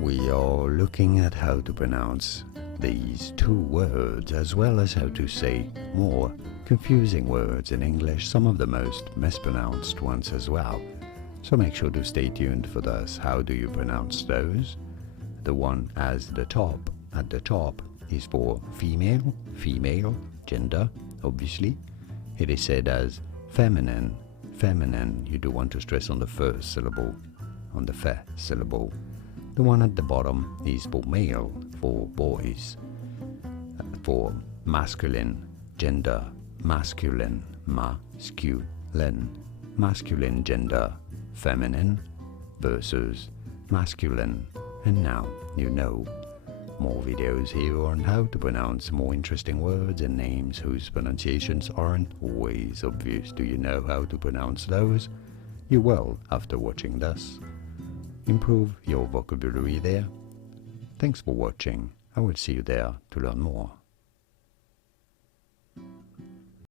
we are looking at how to pronounce these two words, as well as how to say more confusing words in English, some of the most mispronounced ones as well. So make sure to stay tuned for this. How do you pronounce those? The one at the top is for female, gender, obviously. It is said as feminine. You do want to stress on the first syllable, on the fe syllable. The one at the bottom is for male, for boys. For masculine, gender, masculine, masculine gender, feminine versus masculine. And now you know. More videos here on how to pronounce more interesting words and names whose pronunciations aren't always obvious. Do you know how to pronounce those? You will after watching this. Improve your vocabulary there. Thanks for watching. I will see you there to learn more.